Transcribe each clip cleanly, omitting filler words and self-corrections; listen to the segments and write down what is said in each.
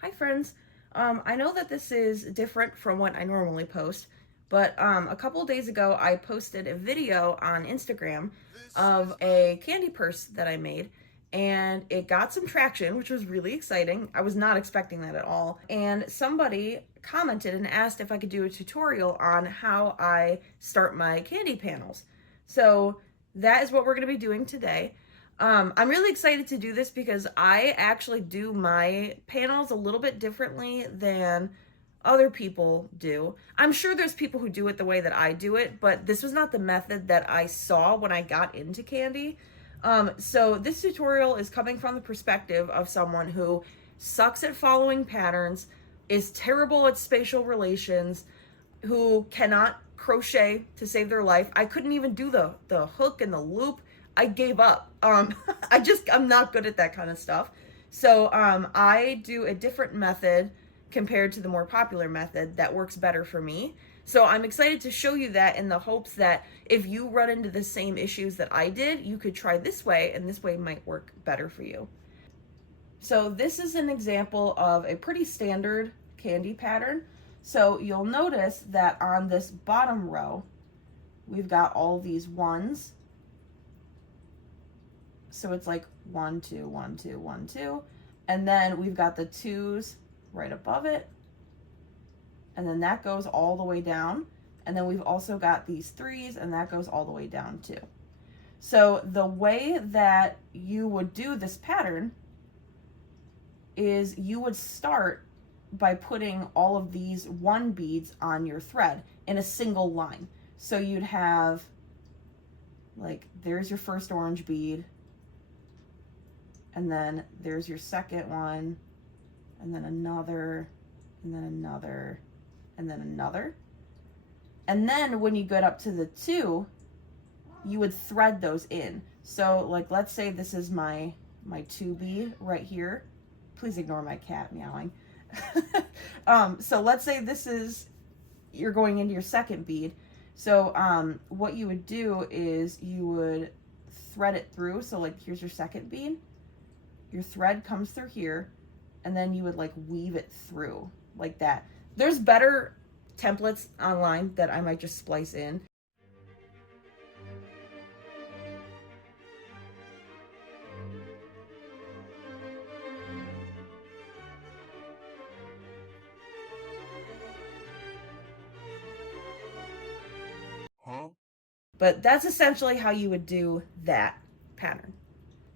Hi friends. I know that this is different from what I normally post, but a couple of days ago I posted a video on Instagram of a candy purse that I made, and it got some traction, which was really exciting. I was not expecting that at all. And somebody commented and asked if I could do a tutorial on how I start my candy panels. So that is what we're going to be doing today. I'm really excited to do this because I actually do my panels a little bit differently than other people do. I'm sure there's people who do it the way that I do it, but this was not the method that I saw when I got into candy. So this tutorial is coming from the perspective of someone who sucks at following patterns, is terrible at spatial relations, who cannot crochet to save their life. I couldn't even do the hook and the loop. I gave up. I'm not good at that kind of stuff. So I do a different method compared to the more popular method that works better for me. So I'm excited to show you that in the hopes that if you run into the same issues that I did, you could try this way, and this way might work better for you. So this is an example of a pretty standard candy pattern. So you'll notice that on this bottom row, we've got all these ones. So it's like 1, 2, 1, 2, 1, 2. And then we've got the 2s right above it. And then that goes all the way down. And then we've also got these 3s, and that goes all the way down too. So the way that you would do this pattern is you would start by putting all of these 1 beads on your thread in a single line. So you'd have, like, there's your first orange bead, and then there's your second one, and then another, and then another, and then another. And then when you get up to the 2, you would thread those in. So like, let's say this is my 2 bead right here. Please ignore my cat meowing. So let's say this is, you're going into your second bead. So what you would do is you would thread it through. So like, here's your second bead. Your thread comes through here, and then you would like weave it through like that. There's better templates online that I might just splice in. But that's essentially how you would do that pattern.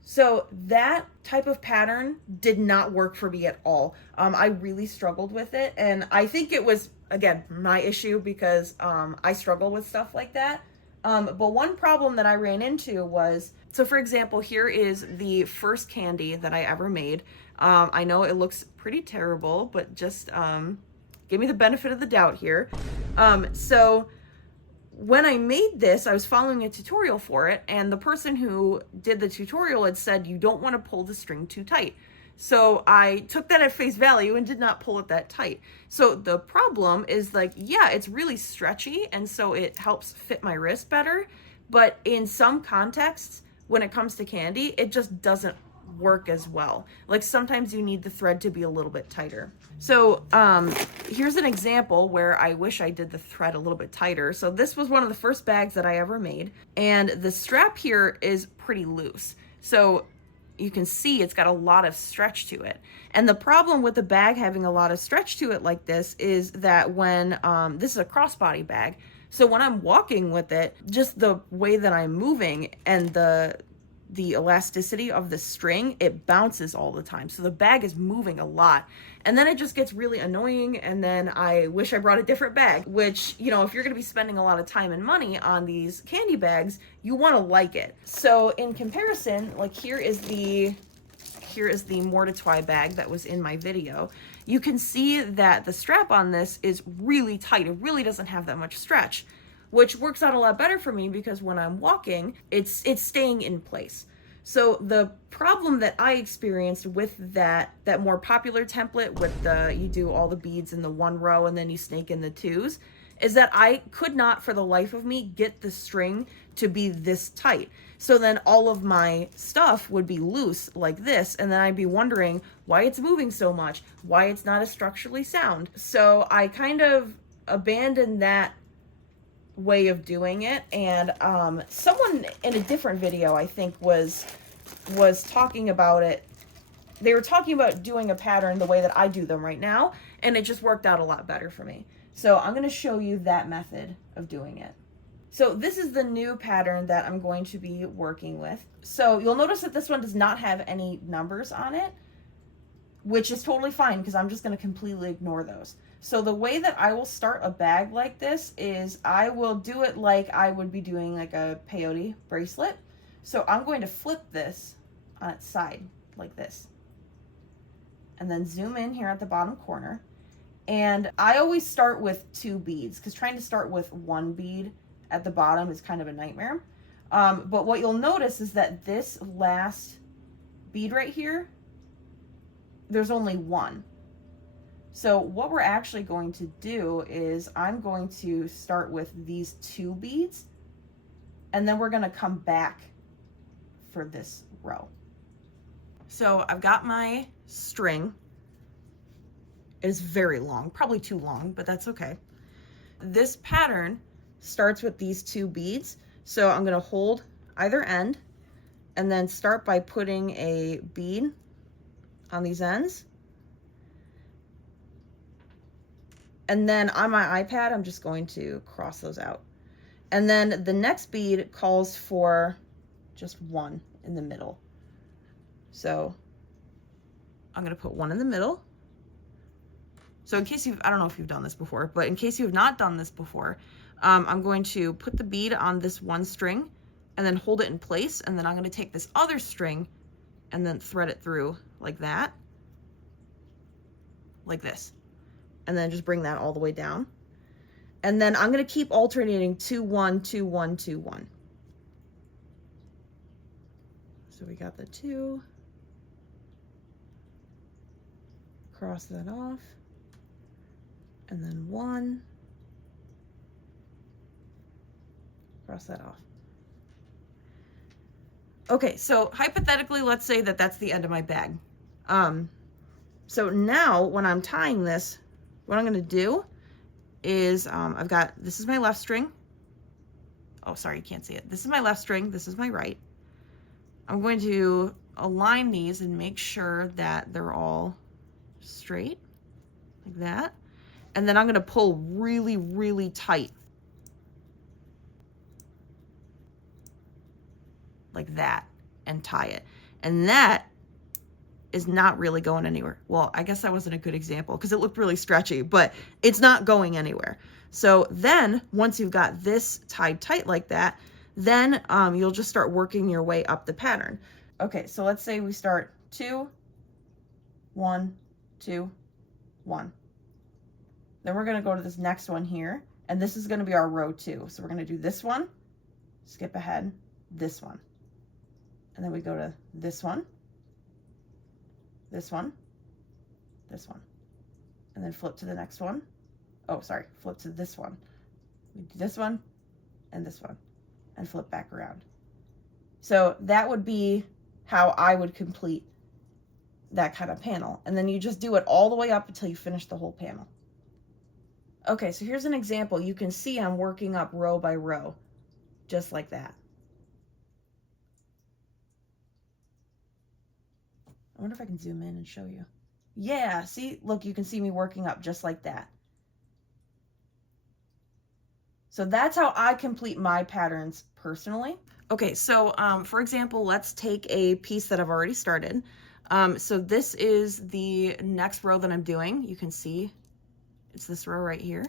So that type of pattern did not work for me at all. I really struggled with it, and I think it was, again, my issue because I struggle with stuff like that. But one problem that I ran into was, so for example, here is the first candy that I ever made. I know it looks pretty terrible, but just give me the benefit of the doubt here. So when I made this, I was following a tutorial for it, and the person who did the tutorial had said you don't want to pull the string too tight. So I took that at face value and did not pull it that tight. So the problem is, like, yeah, it's really stretchy, and so it helps fit my wrist better. But in some contexts, when it comes to candy, it just doesn't work as well. Like, sometimes you need the thread to be a little bit tighter. So here's an example where I wish I did the thread a little bit tighter. So this was one of the first bags that I ever made, and the strap here is pretty loose. So you can see it's got a lot of stretch to it. And the problem with the bag having a lot of stretch to it like this is that when, this is a crossbody bag, so when I'm walking with it, just the way that I'm moving and the elasticity of the string, it bounces all the time. So the bag is moving a lot. And then it just gets really annoying, and then I wish I brought a different bag, which, you know, if you're gonna be spending a lot of time and money on these candy bags, you wanna like it. So in comparison, like, here is the Mortitwine bag that was in my video. You can see that the strap on this is really tight. It really doesn't have that much stretch, which works out a lot better for me because when I'm walking, it's staying in place. So the problem that I experienced with that more popular template with you do all the beads in the 1 row and then you snake in the 2s, is that I could not for the life of me get the string to be this tight. So then all of my stuff would be loose like this, and then I'd be wondering why it's moving so much, why it's not as structurally sound. So I kind of abandoned that way of doing it, and someone in a different video, I think, was talking about it. They were talking about doing a pattern the way that I do them right now, and it just worked out a lot better for me. So I'm going to show you that method of doing it. So this is the new pattern that I'm going to be working with. So you'll notice that this one does not have any numbers on it, which is totally fine because I'm just going to completely ignore those. So the way that I will start a bag like this is I will do it like I would be doing like a peyote bracelet. So I'm going to flip this on its side like this, and then zoom in here at the bottom corner. And I always start with 2 beads because trying to start with 1 bead at the bottom is kind of a nightmare. But what you'll notice is that this last bead right here, there's only 1. So what we're actually going to do is I'm going to start with these 2 beads, and then we're going to come back for this row. So I've got my string. It is very long, probably too long, but that's okay. This pattern starts with these 2 beads. So I'm going to hold either end and then start by putting a bead on these ends. And then on my iPad, I'm just going to cross those out. And then the next bead calls for just 1 in the middle. So I'm going to put 1 in the middle. So in case I don't know if you've done this before, but in case you have not done this before, I'm going to put the bead on this 1 string and then hold it in place. And then I'm going to take this other string and then thread it through like that, like this. And then just bring that all the way down. And then I'm going to keep alternating 2, 1, 2, 1, 2, 1. So we got the 2. Cross that off. And then 1. Cross that off. Okay, so hypothetically, let's say that that's the end of my bag. So now when I'm tying this, what I'm going to do is I've got, this is my left string. Oh, sorry, you can't see it. This is my left string. This is my right. I'm going to align these and make sure that they're all straight like that. And then I'm going to pull really, really tight like that and tie it. And that is not really going anywhere. Well, I guess that wasn't a good example because it looked really stretchy, but it's not going anywhere. So then once you've got this tied tight like that, then you'll just start working your way up the pattern. Okay, so let's say we start 2, 1, 2, 1. Then we're going to go to this next one here, and this is going to be our row 2. So we're going to do this one, skip ahead, this one. And then we go to this one, this one, this one, and then flip to the next one. Oh, sorry, flip to this one. We do this one and this one, and flip back around. So that would be how I would complete that kind of panel. And then you just do it all the way up until you finish the whole panel. Okay, so here's an example. You can see I'm working up row by row, just like that. I wonder if I can zoom in and show you. Yeah, see, look, you can see me working up just like that. So that's how I complete my patterns personally. Okay, so for example, let's take a piece that I've already started. So this is the next row that I'm doing. You can see it's this row right here.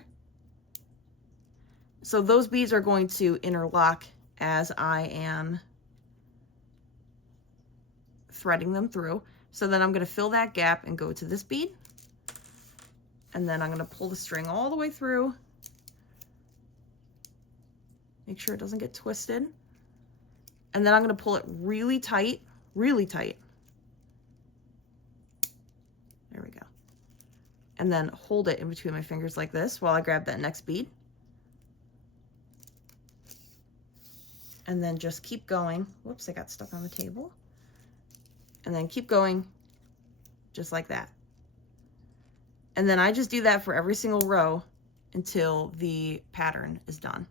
So those beads are going to interlock as I am threading them through. So then I'm going to fill that gap and go to this bead. And then I'm going to pull the string all the way through. Make sure it doesn't get twisted. And then I'm going to pull it really tight, really tight. There we go. And then hold it in between my fingers like this while I grab that next bead. and then just keep going. Whoops, I got stuck on the table. And then keep going just like that. And then I just do that for every single row until the pattern is done.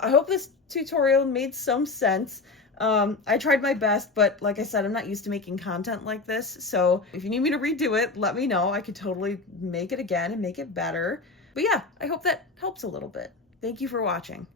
I hope this tutorial made some sense. I tried my best, but like I said, I'm not used to making content like this. So if you need me to redo it, let me know. I could totally make it again and make it better. But yeah, I hope that helps a little bit. Thank you for watching.